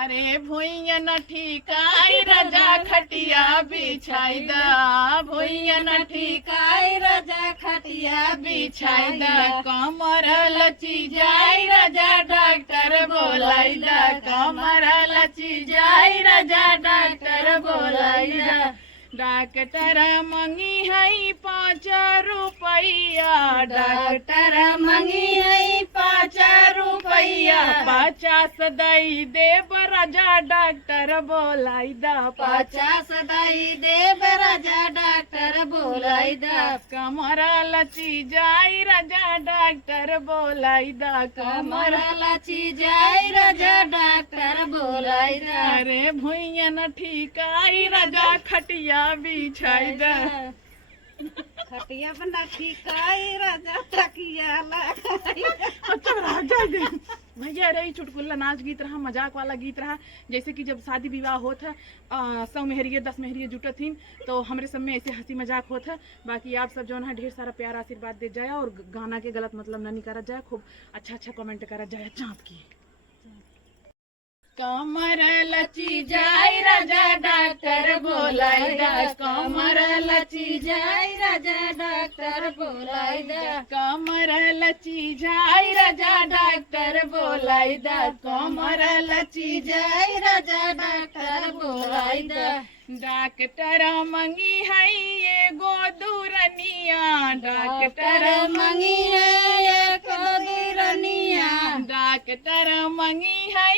अरे भुइया न ठिकाई राजा खटिया बिछाई दा, भुइया न ठिकाई राजा खटिया बिछाई दा, कमर लची जाई राजा डॉक्टर बोलाई दा, कमर लची जाई राजा डॉक्टर बोलाई दा, डॉक्टर मंगी है 5 रुपया, डॉक्टर मंगी है 5 रुपया, 50 दई देव राजा डॉक्टर बोलाई दा, 50 दई देव राजा डॉक्टर बोलाई दा, कमर लची जाई राजा डॉक्टर बोलाई दा, कमर लची जाई राजा डॉक्टर बोलाई दा, अरे भुइया न ठिकाई राजा खटिया बिछाई दा, खटिया बना ठिकाई राजा तकिया लगाई। अच्छा राजा दे भैया रही चुटकुल्ला नाच गीत रहा, मजाक वाला गीत रहा, जैसे कि जब शादी विवाह होत है 100 मेहरिए 10 मेहरिए जुटत थी तो हमरे सब में ऐसे हंसी मजाक होत है। बाकी आप सब जो है ढेर सारा प्यार आशीर्वाद दे जाए और गाना के गलत मतलब नहीं करा जाए, खूब अच्छा अच्छा कमेंट करा जाए चाँप की। कमर लची जाई राजा डॉक्टर बोलाई दा, कमर लची जाई राजा डॉक्टर बोलाई दा, कमर लची जाई राजा डॉक्टर बोलाई दा, कमर लची जाई राजा डॉक्टर बोलाई दा, डॉक्टर मंगी है एगो दूरनिया, डॉक्टर मंगी है एगो दूरनिया, डॉक्टर मंगी है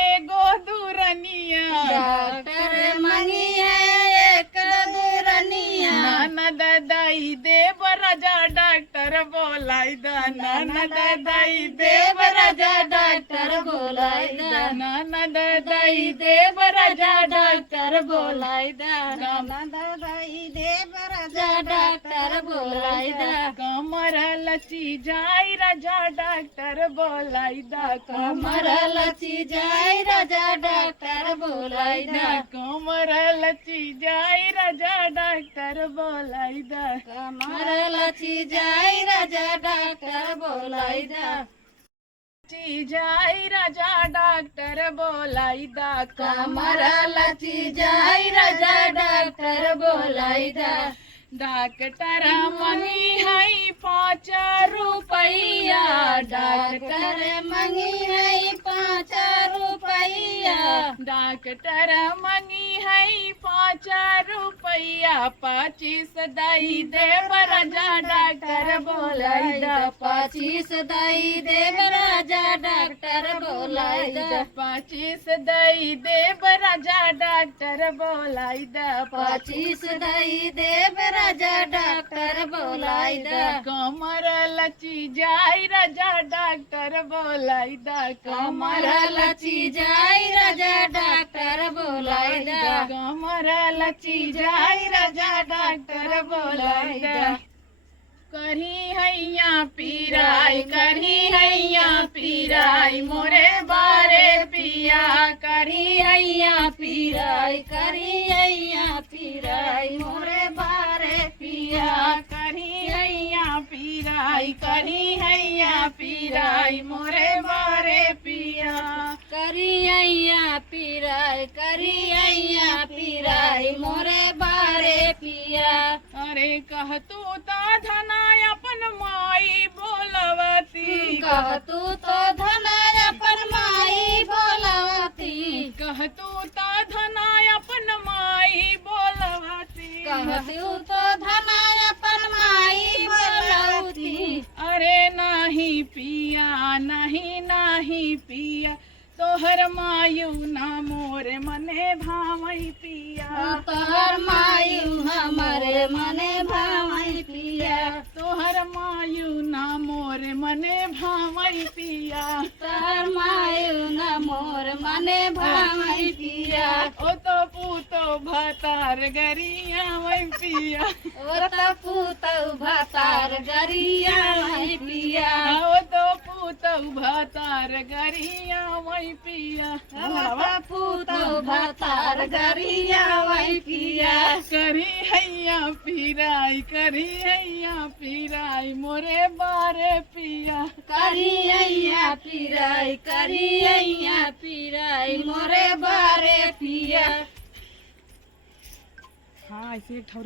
एगो दूरनिया, डॉक्टर मंगी है एक दूरनिया, ननद दाई देव राजा डॉक्टर बोलाई दा, ननद दाई देव राजा डॉक्टर बोलाई दा, ननद दाई देव राजा डॉक्टर बोलाई दा, ननद दाई देव राजा डॉक्टर बोलाई दा, कमर लची जाई राजा डॉक्टर बोलाई दा, कमर लची जाई राजा डॉक्टर बोलाई दा, कमर लची जाई राजा डॉक्टर बोलाई दा, कमर लची जाई राजा डॉक्टर बोलाई दा, लची जाई राजा डॉक्टर बोलाई दा, कमर लची जाई राजा डॉक्टर बोलाई दा, डॉक्टर मंगी है 5 रुपया, डॉक्टर मंगी है 5 रुपया, डॉक्टर मंगी है 5 रुपया, 25 दई देव राजा डॉक्टर बोलाई दा, 25 दई देव राजा डॉक्टर बोलाई दा, 25 दई देव राजा डॉक्टर बोलाई दा, 25 दई देव राजा डॉक्टर बोलाई दा, कमर लची जाई राजा डॉक्टर बोलाई दा, कमर लची जाई राजा डॉक्टर बोलाई दा, कमर लची जाई राजा डॉक्टर बोलाई दा, करी हैया पीराई, करी हैया पीराई मोरे बारे पिया, करी हैया पीराई, करी हैया पीराई मोरे बारे पिया, करी हैया पीराई, करी हैया पीराई मोरे बारे पिया, करी हैया पीराई, करी हैया पीराई मोरे बारे पिया, अरे कह तू ता धना अपन माई बोलवती, कह तू तो धना अपन माई बोलवती, कह तू ता धना अपन माई बोलवती, कह तू तो धना अपन माई बोलवती, अरे नहीं पिया नहीं नहीं पिया तोहर मायू ना मोरे मने भावई पिया, तोहर मायू हमारे मने भावई पिया, तोहर मायू ना मोरे मने भावई पिया, तोहर मायू न मोर मने भावई पिया, ओ तो पूतो भतार गरिया वही पिया, ओ तो पूतो भतार गरिया वही पिया, ओ तो पूतो भतार गरिया वही पिया, पूतो भतार गरिया वही पिया, करी हैया पीराई, करी हैया पीराई मोरे बारे पिया, करिया पीराई, करिया पीराई मोरे भैया हाँ ऐसे एक ठौर